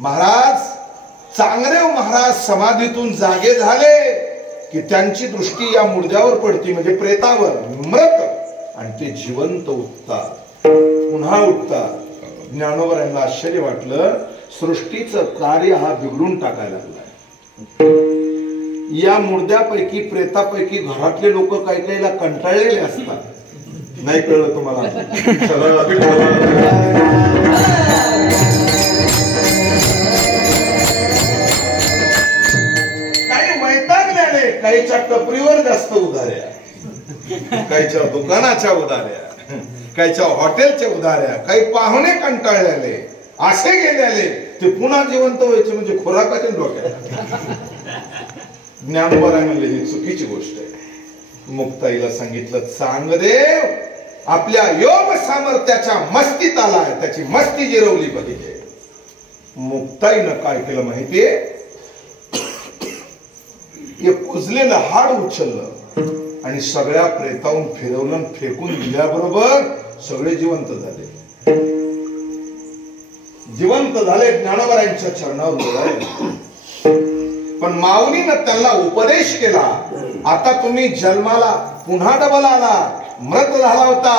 महाराज चांगदेव महाराज समाधीतून जागे झाले की त्यांची दृष्टी या मुर्द्यावर पडती, म्हणजे प्रेतावर, मृत, आणि ते जिवंत उठतात, पुन्हा उठतात. ज्ञानोबा यांना आश्चर्य वाटलं, सृष्टीचं कार्य हा बिघडून टाकायला लागलाय. या मुर्द्यापैकी, प्रेतापैकी घरातले लोक काही काहीला कंटाळलेले असतात. नाही कळलं तुम्हाला? काही वैतागलेले, काहीच्या टपरीवर जास्त उधाऱ्या, काहीच्या दुकानाच्या उधाऱ्या, काहीच्या हॉटेलच्या उधाऱ्या, काही पाहुणे कंटाळलेले, असे गेलेले ते पुन्हा जिवंत व्हायचे म्हणजे खुराकाच्या डोक्यात. ज्ञानोबा म्हणले ही चुकीची गोष्ट आहे. मुक्ताईला सांगितलं, चांगदेव आपल्या योग सामर्थ्याच्या मस्तीत आलाय, त्याची मस्ती जिरवली पाहिजे. मुक्ताईनं काय केलं माहितीये, एक कुजलेलं हाड उचललं आणि सगळ्या प्रेतावून फिरवलं, फेकून दिल्याबरोबर सगळे जिवंत झाले. जिवंत झाले, ज्ञानोबारायांच्या चरणावर बोलायला. पण माऊलीनं त्यांना उपदेश केला, आता तुम्ही जन्माला पुन्हा डबल आला, मृत झाला होता,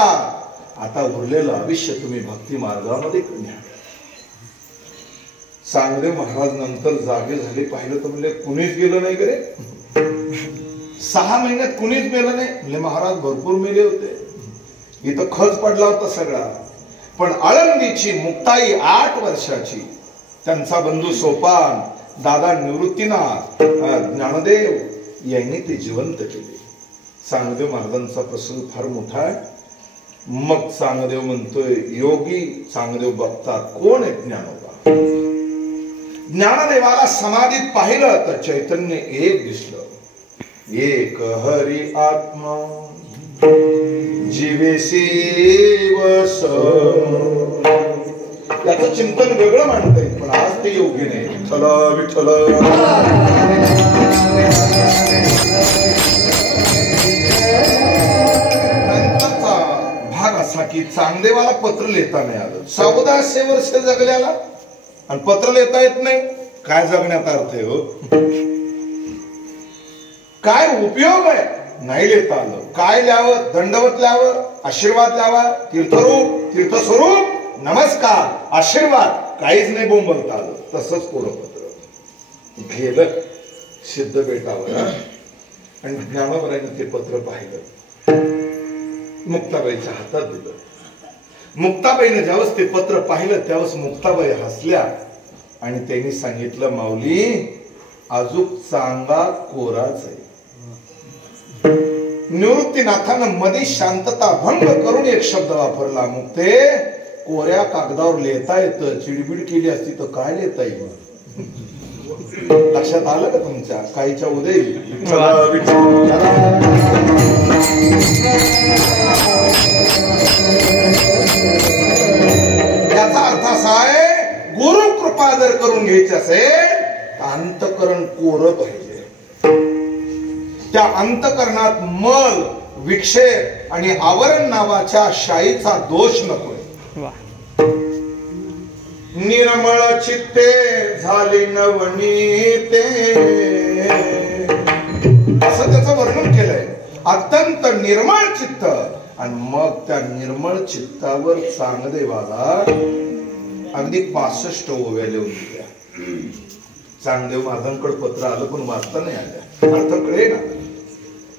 आता उरलेलं आयुष्य तुम्ही भक्ती मार्गामध्ये न्या. चांगदेव महाराज नंतर जागे झाले, पाहिलं तर म्हणले कुणीच गेलं नाही रे. 6 महिन्यात कुणीच मेलं नाही. म्हणजे महाराज भरपूर मेले होते, इथं खच पडला होता सगळा. पण आळंदीची मुक्ताई 8 वर्षाची, त्यांचा बंधू सोपान, दादा निवृत्तीनाथ, ज्ञानदेव यांनी ते जिवंत केले. चांगदेव महाराजांचा प्रसंग फार मोठा आहे. मग चांगदेव म्हणतोय, योगी चांगदेव बघतात कोण आहे ज्ञानोबा. ज्ञानदेवाला समाधीत पाहिलं तर चैतन्य एक दिसलं, एक हरी आत्मा जीवेसी वस. याचं चिंतन वेगळं मांडता येईल, पण आज ते योग्य नाही. विठ्ठल विठ्ठल. नंतरचा भाग असा की चांगदेवाला पत्र लिहिता नाही आलं. 1400 वर्ष जगल्याला आणि पत्र लिहिता येत नाही. काय जगण्यात अर्थ आहे हो? काय उपयोग आहे? नाही लिहिता आलं. काय लिहावं? दंडवत लिहावं, आशीर्वाद लिहावा, तीर्थरूप, तीर्थस्वरूप, नमस्कार, आशीर्वाद, काहीच नाही बोंबलता आलं. तसंच कोरपत्र गेलं सिद्ध बेटावर आणि ज्ञानोबारांनी ते पत्र पाहिलं, मुक्ताबाईच्या हातात दिलं. मुक्ताबाईने ज्यावेळेस ते पत्र पाहिलं त्यावेळेस मुक्ताबाई हसल्या आणि त्यांनी सांगितलं, माऊली अजून चांगला कोराच आहे. निवृत्तीनाथानं मध्ये शांतता भंग करून एक शब्द वापरला, मुक्ते कोऱ्या कागदावर लिहिता येतं, चिडबिड केली असती तर काय लिहिता येईल? लक्षात आलं का तुमच्या? काहीच्या उदय याचा अर्थ असा आहे, गुरु कृपा जर करून घ्यायची असेल तर अंतकरण कोरं पाहिजे. त्या अंतकरणात मल, विक्षेप आणि आवरण नावाच्या शाईचा दोष नकोय. निर्मळ चित्ते झाली नवनीते, असं त्याचं वर्णन केलंय. अत्यंत निर्मळ चित्त. आणि मग त्या निर्मळ चित्तावर चांगदेवाला अगदी 65 ओव्या लिहून दिल्या. चांगदेव महाराजांकडे पत्र आलं पण वाचता नाही आल्या, अर्थ कळे ना.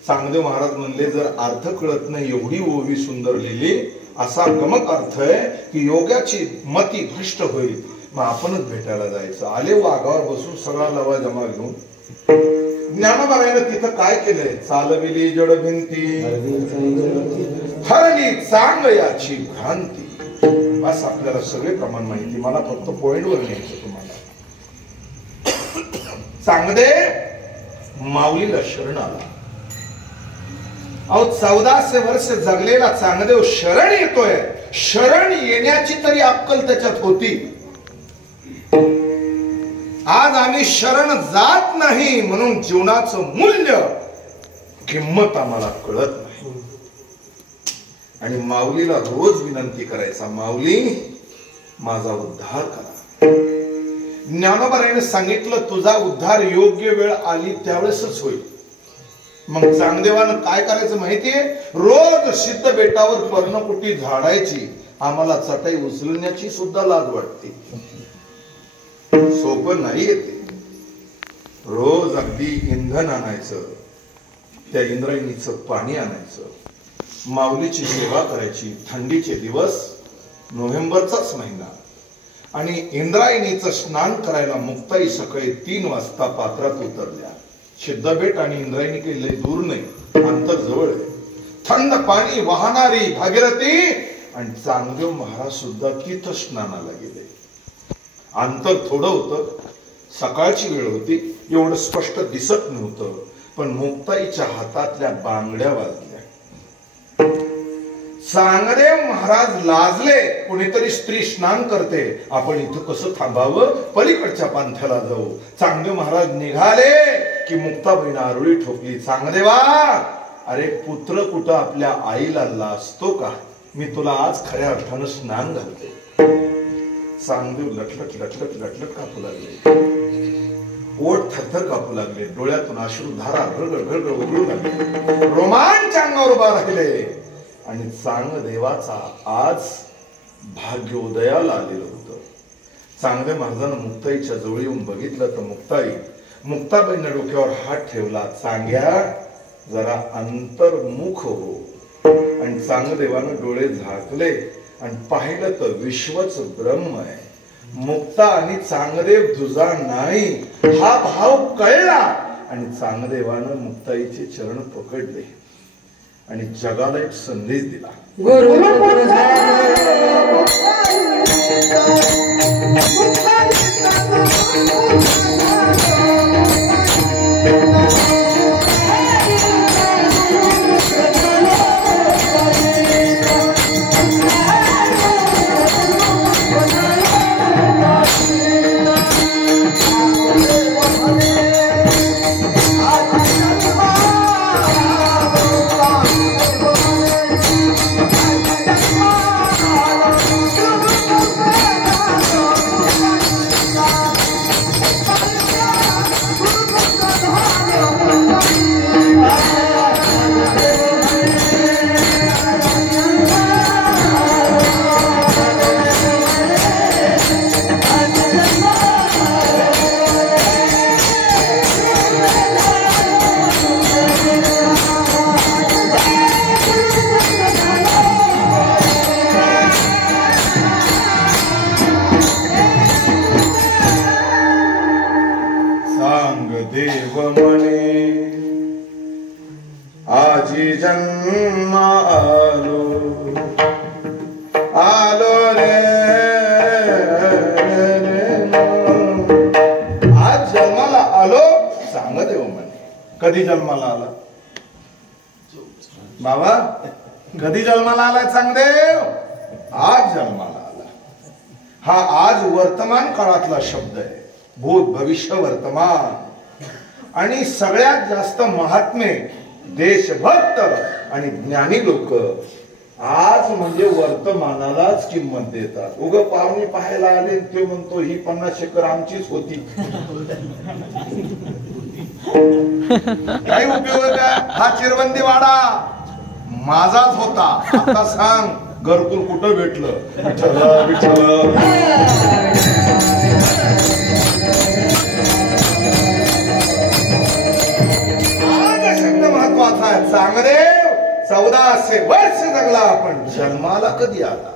चांगदेव महाराज म्हणले, जर अर्थ कळत नाही एवढी ओवी सुंदर लिहिली, असा गमक अर्थ आहे की योगाची मती भ्रष्ट होईल, मग आपणच भेटायला जायचं. आले वाघावर बसून सगळा लवा जमा घेऊन. ज्ञानोबारायनं तिथं काय केलंय, चालविली जड भिंती हरली चांग याची भ्रांती. बस आपल्याला सगळे प्रमाण माहिती, मला फक्त पॉइंटवर न्यायचं तुम्हाला. चांगदेव माऊलीला शरण आला. अहो 1400 वर्ष जगलेला चांगदेव शरण येतोय. शरण येण्याची तरी अक्कल त्याच्यात होती. आज आम्ही शरण जात नाही म्हणून जीवनाचं मूल्य, किंमत आम्हाला कळत नाही. आणि माऊलीला रोज विनंती करायचा, माऊली माझा उद्धार करा. ज्ञानोबारायने सांगितलं तुझा उद्धार योग्य वेळ आली त्यावेळेसच होईल. मग चांगदेवानं काय करायचं माहितीये, रोज सिद्ध बेटावर पर्णकुटी झाडायची. आम्हाला चटाई उचलण्याची सुद्धा लाज वाटते, सोपं नाही येते. रोज अगदी इंधन आणायचं, त्या इंद्रायणीचं पाणी आणायचं, माऊलीची सेवा करायची. थंडीचे दिवस, नोव्हेंबरचाच महिना, आणि इंद्रायणीचं स्नान करायला मुक्ताई सकाळी 3 वाजता पात्रात उतरल्या. सिद्धबेट आणि इंद्रायणी काही लय दूर नाही, अंतर जवळ आहे. थंड पाणी वाहणारी भागीरथी आणि चांगदेव महाराज सुद्धा तीर्थ स्नानाला गेले. अंतर थोडं होतं, सकाळची वेळ होती, एवढं स्पष्ट दिसत नव्हतं, पण मुक्ताईच्या हातातल्या बांगड्या वाजल्या. चांगदेव महाराज लाजले. कोणीतरी स्त्री स्नान करते, आपण इथं कसं थांबावं, पलीकडच्या पांथ्याला जाऊ. चांगदेव महाराज निघाले की मुक्ताबाईनं आरोळी ठोकली, चांगदेवा, अरे पुत्र कुठं आपल्या आईला लाजतो का? मी तुला आज खऱ्या अर्थानं स्नान घालते. चांगदेव लटलट लटलट लटलट कापू लागले, ओठ थरथर कापू लागले, डोळ्यातून अश्रुधारा गळगळ गळगळ उघडू लागले, रोमांच अंगावर उभा राहिले. आणि चांगदेवाचा आज भाग्योदयाला आलेलं होतं. चांगदेव महाराजांना मुक्ताईच्या जवळ येऊन बघितलं तर मुक्ताबाईंना डोक्यावर हात ठेवला. चांग्या, जरा अंतर्मुख हो. आणि चांगदेवानं डोळे झाकले आणि पाहिलं तर विश्वच ब्रह्म आहे. मुक्ता आणि चांगदेव तुझा नाही हा भाव कळला. आणि चांगदेवानं मुक्ताईचे चरण पकडले आणि जगाला एक संदेश दिला. कधी जन्माला आला बाबा? कधी जन्माला आलाय चांगदेव? आज जन्माला आला. हा आज वर्तमान काळातला शब्द आहे. भूत, भविष्य, वर्तमान. आणि सगळ्यात जास्त महात्मे, देशभक्त आणि ज्ञानी लोक आज म्हणजे वर्तमानालाच किंमत देतात. उग पाहुणे पाहायला आले ते म्हणतो ही 50 एकर आमचीच होती. काही उपयोग आहे? हा चिरबंदी वाडा माझाच होता. आता सांग घरकुल कुठं भेटलं? विठ्ठल विठ्ठल. आज शब्द महत्वाचा आहे. चांगदेव 1400 वर्ष जगला, पण जन्माला कधी आला?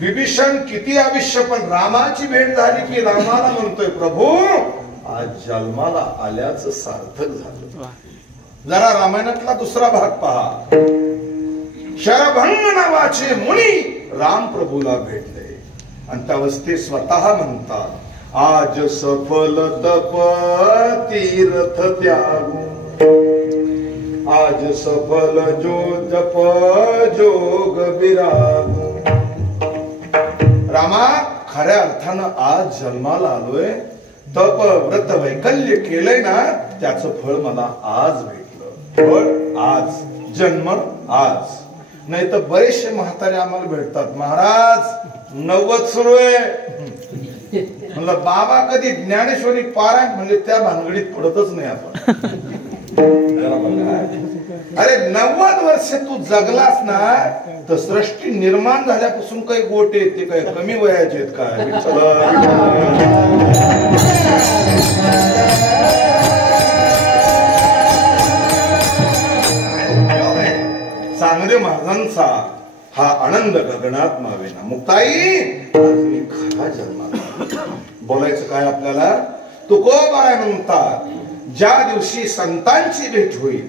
विभीषण किती आयुष्य, पण रामाची भेट झाली की रामाला म्हणतोय प्रभू आज जन्माला आल्याचं सार्थक झालं. जरा रामायणातला दुसरा भाग पहा. शरभंग नावाचे मुनी राम प्रभूला भेटले आणि त्यावेळेस ते स्वतः म्हणतात आज सफल तप तीर्थ त्यागू, आज सफल जो जप जोग विरागू. रामा, खऱ्या अर्थानं आज जन्माला आलोय, तप व्रत वैकल्य केलंय ना, त्याचं फळ मला आज भेटलं. फळ आज, जन्म आज. नाही तर बरेचसे म्हातारे आम्हाला भेटतात, महाराज 90 सुरू आहे. म्हणलं बाबा कधी ज्ञानेश्वरी पारायण, म्हणजे त्या भानगडीत पडतच नाही आपण. अरे 90 वर्ष तू जगलास ना, तर सृष्टी निर्माण झाल्यापासून काही गोटे ते काय कमी वयाचे आहेत काय? चांगले महाराजांचा हा आनंद गगनात मावेना. मुक्ताई खरा जन्माला बोलायचं काय आपल्याला? तुकोबाराय म्हणतात, ज्या दिवशी संतांची भेट होईल,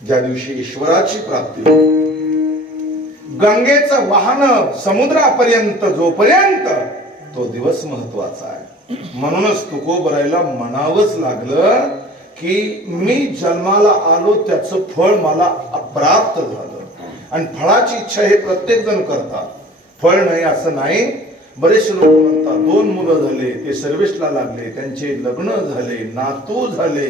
ज्या दिवशी ईश्वराची प्राप्ती होईल, गंगेचं वाहन समुद्रापर्यंत जोपर्यंत, तो दिवस महत्वाचा आहे. म्हणूनच तुकोबरायला म्हणावंच लागलं की मी जन्माला आलो त्याचं फळ मला अप्राप्त झालं. आणि फळाची इच्छा हे प्रत्येक जण करतात, फळ नाही असं नाही. बरेचसे लोक म्हणतात 2 मुलं झाले, ते सर्व्हिसला लागले, त्यांचे लग्न झाले, नातू झाले,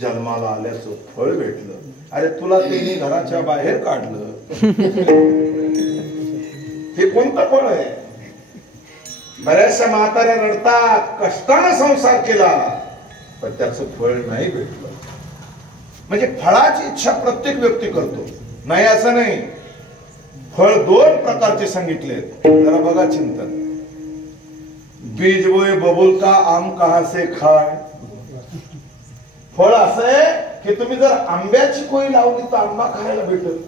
जन्माला आल्याचं फळ भेटलं. अरे तुला त्यांनी घराच्या बाहेर काढलं, हे कोणतं फळ आहे? बऱ्याचशा म्हाताऱ्या रडतात, कष्टानं संसार केला पण त्याचं फळ नाही भेटलं. म्हणजे फळाची इच्छा प्रत्येक व्यक्ती करतो, नाही असं नाही. फळ 2 प्रकारचे सांगितले, जरा बघा चिंतन. बीज बोए बबूल का आम कहां से खाय. फळ असं आहे की तुम्ही जर आंब्याची कोई लावली तर आंबा खायला भेटेल,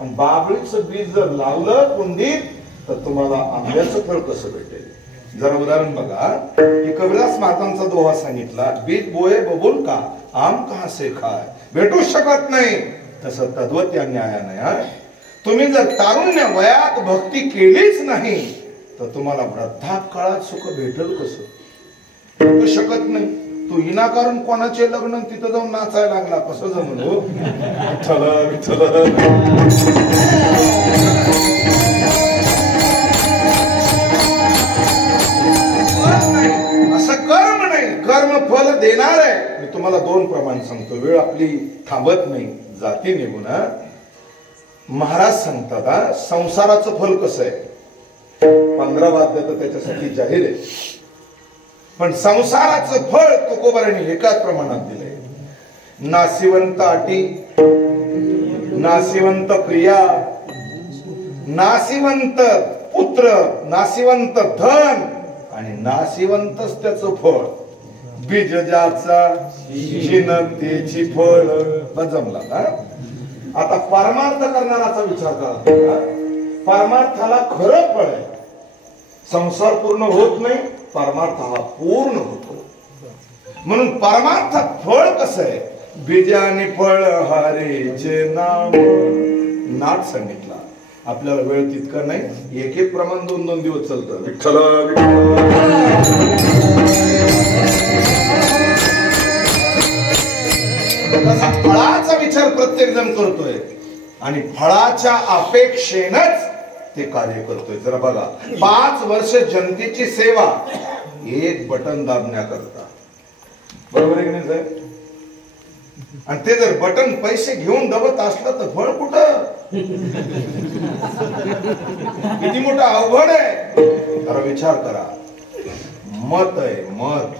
आणि बाबळीचं बीज जर लावलं कुंडीत तर तुम्हाला आंब्याचं फळ कसं भेटेल? जरा उदाहरण बघा. कबीरदास महाराजांचा दोहा सांगितला, बीज बोए बबूल का आम कहां से खाय. भेटू शकत नाही. तसं तद्वत या न्यायाने आहे. तुम्ही जर तारुण्य वयात भक्ती केलीच नाही तर तुम्हाला वृद्धापकाळात सुख भेटेल कसं? भेटू शकत नाही. तू विनाकारण कोणाचे लग्न तिथं जाऊन नाचायला लागला, कसं जमून हो? विठ्ठल विठ्ठल. असं कर्म नाही, कर्म फल देणार आहे. मी तुम्हाला 2 प्रमाण सांगतो, वेळ आपली थांबत नाही, जाती निघून. महाराज सांगतात संसाराचं फल कसं आहे. 15 वाद्य तर त्याच्यासाठी जाहीर आहे, पण संसाराचं फळ तुकोबारांनी एकाच प्रमाणात दिलंय. नासिवंत अटी, नासिवंत प्रिया, नासिवंत पुत्र, नासिवंत धन आणि नासिवंतच त्याचं फळ. बीज ज्याचा त्याची फळ. जमला का? आता परमार्थ करणाराचा विचार करा. परमार्थाला खरं फळ आहे. संसार पूर्ण होत नाही, परमार्थ हा पूर्ण होतो. म्हणून परमार्थात फळ कसं आहे? बीजाने फळ हरेचे नाम. नाट सांगितला. आपल्याला वेळ तितका नाही, एक एक प्रमाण 2-2 दिवस चालतं. विठ्ठल तसा फळाचा विचार प्रत्येक जण करतोय आणि फळाच्या अपेक्षेनच ते कार्य करतोय. जरा बघा, 5 वर्ष जनतेची सेवा, 1 बटन दाबण्याकरता. बरोबर आहे की नाही साहेब? आणि ते जर बटन पैसे घेऊन दबत असलं तर फळ कुठं? किती मोठा अवघड आहे. जरा विचार करा. मत आहे, मत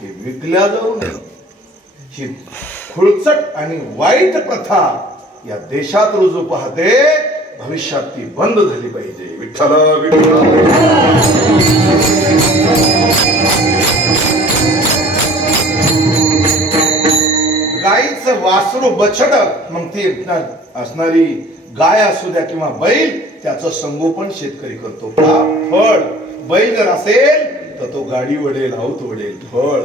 ते विकल्या जाऊ नये. ही खुळचट आणि वाईट प्रथा या देशात रुजू पाहते, भविष्यात ती बंद झाली पाहिजे. विठ्ठल विठ्ठल. गाईचं वासरू बछड, मग ती असणारी गाय असू द्या किंवा बैल, त्याचं संगोपन शेतकरी करतो. का? फळ. बैल जर असेल तर तो गाडी वडेल, आऊत वडेल. फळ.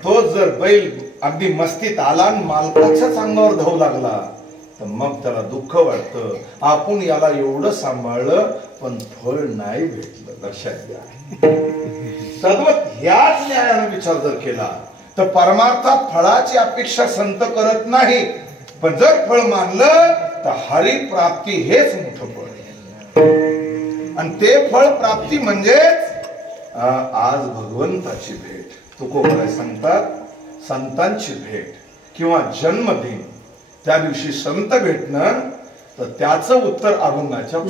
तो जर बैल अगदी मस्तीत आला आणि मालकाच्याच अंगावर धावू लागला तर मग त्याला दुःख वाटतं. आपण याला एवढं सांभाळलं पण फळ नाही भेटलं. लक्षात घ्या. तद्वत ह्याच न्यायाने विचार जर केला तर परमार्थात फळाची अपेक्षा संत करत नाही, पण जर फळ मानलं तर हरिप्राप्ती हेच मोठं फळ आहे. आणि ते फळ प्राप्ती म्हणजेच आज भगवंताची भेट. तुकोबाराय सांगतात, संतांची भेट किंवा जन्मदिन, त्या दिवशी संत भेटणं तर त्याचं उत्तर अभंगाच्या